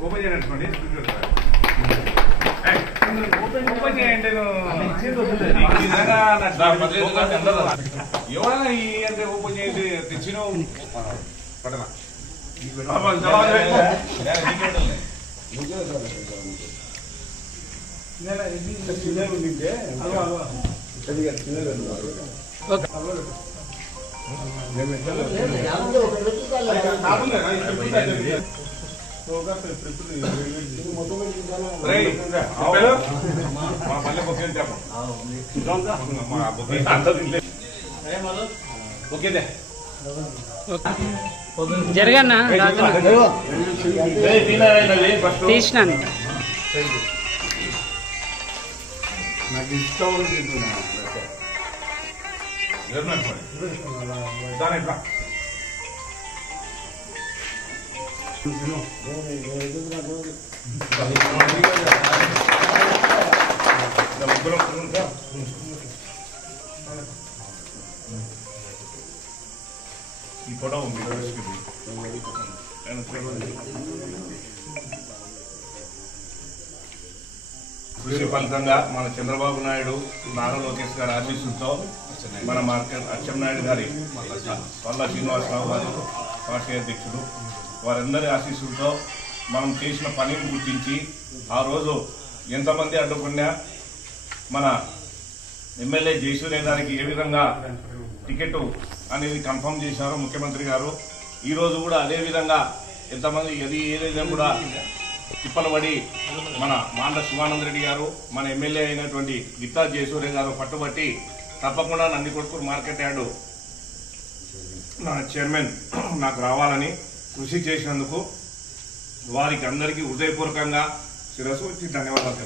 Open చేయండి open చేయండి ఎవరైనా ఈ అంటే ఓపెన్ చేయండి తెచ్చిన పట్టణ జరగన్నా తీసినాను నాకు ఇష్టం దాని ఎట్లా ఈ ఫోటో ఉంది కృషి ఫలితంగా మన చంద్రబాబు నాయుడు నారా లోకేష్ గారి ఆశీస్సులతో మన మార్కెట్ అచ్చెన్నాయుడు గారి పల్లా శ్రీనివాసరావు గారు పార్టీ అధ్యక్షుడు వారందరి ఆశీస్సులతో మనం చేసిన పనిని గుర్తించి ఆ రోజు ఎంతమంది అడ్డుకున్నా మన ఎమ్మెల్యే జయసూర్య గారికి ఏ విధంగా టికెట్ అనేది కన్ఫర్మ్ చేశారో ముఖ్యమంత్రి గారు ఈ రోజు కూడా అదే విధంగా ఎంతమంది ఏదైనా కూడా తిప్పలు పడి మన మాండ్ర శివానంద రెడ్డి గారు మన ఎమ్మెల్యే అయినటువంటి గిత్తా జయసూర్య గారు పట్టుబట్టి తప్పకుండా నందికొట్కూరు మార్కెట్ యార్డు నా చైర్మన్ నాకు రావాలని కృషి చేసినందుకు వారికి అందరికీ హృదయపూర్వకంగా శిరస్సు ధన్యవాదాలు.